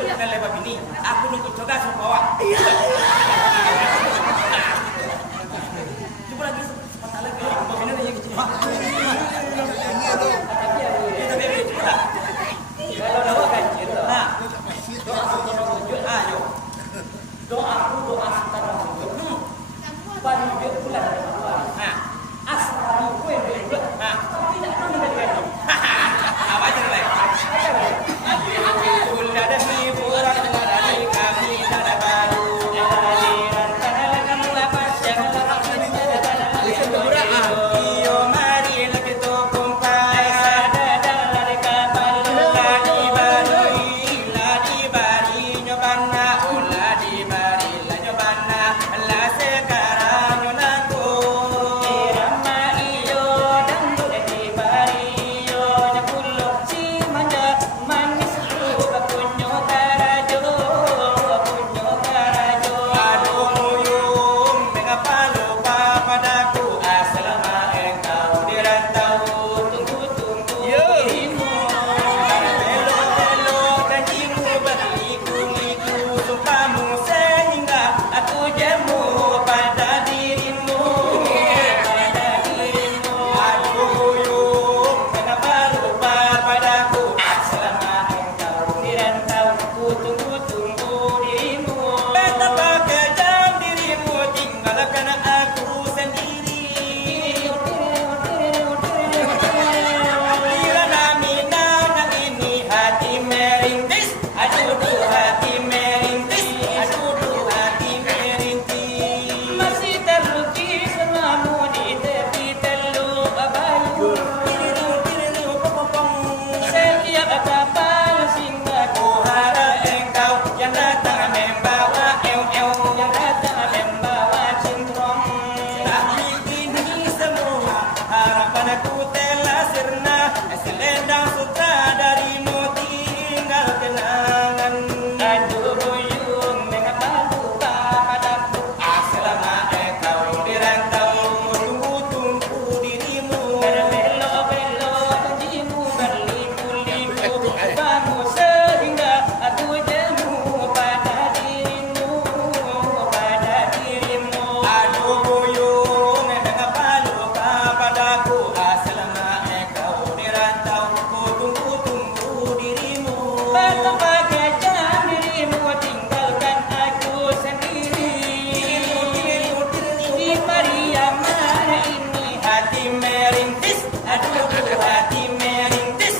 udah lewat ini. Aku nunggu coba bawa. Coba lagi sebentar lagi. Begini aja kecil. Kalau doa kan gitu. Nah, doa ayo. Doa antara panjang bulan. Nah, asal gue bulan. Nah, tidak tahu dengan apa aja lagi. Sudah ada hiburan dari kami ada baru. Kamu lepas jangan lepas. Iyo mari lagi tu kumpai. Dari kapal lagi bari nyobana ulah di bari la nyobana la sekarang nyonanku. Irama iyo dangdut di bari iyo nyakulo si manja manis tu punyo karajo. Aduh muyung mengapa lupa padaku selama engkau dirantau tunggu dirimu. Belok-belok janjimu berliku-liku sumpahmu sehingga aku jemu pada dirimu. Aduh muyung mengapa lupa padaku selama engkau dirantau tunggu dirimu. Betapa kejam dirimu tinggalkan aku sendiri. Kirana minang ini hati merintis. Aduh hati merintis. Masih terlukis semamu di tepi teluk Abayu. Setiap kapal singgah ku harap engkau yang datang membawa yang datang membawa cintrong. Tapi kini semua harapanku telah sirna. Selendang sutra darimu tinggal kenangan. Aduh buyung mengapa lupa padaku selama engkau dirantau tunggu dirimu. Berbelok-belok janjimu berliku-liku kamu sehingga aku jemu pada dirimu. Aduh buyung mengapa lupa padaku selama engkau dirantau tunggu dirimu. Betapa kejam dirimu tinggalkan aku sendiri. Di Mariaman ini hati merintis. Aduh hati merintis.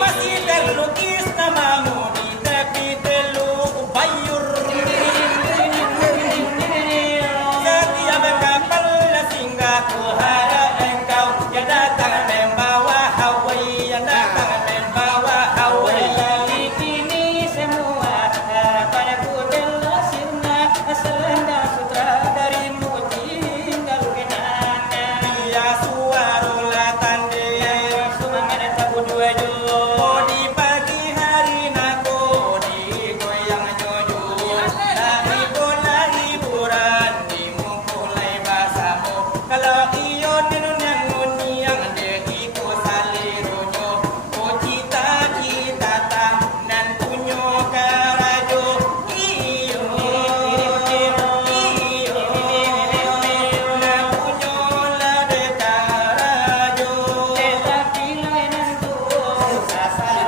Masih terlukis namamu di tepi teluk Bayur. Setiap kapal singgah ku harap engkau yang datang membawa Hawaii. Kini semua harapanku telah sirna. Selendang sutra darimu tinggal kenangan. Dia suara tande semangat tak dua jo. Di pagi hari nako di goyang jojo. Dari bola hiburan di mulai basamu. Kalau iyo dinunyang ngunyang dehiku salironyo. Oh cita-cita nan punyo karajo. Iyo na punyo lade karajo. Tetapi lain tu sasar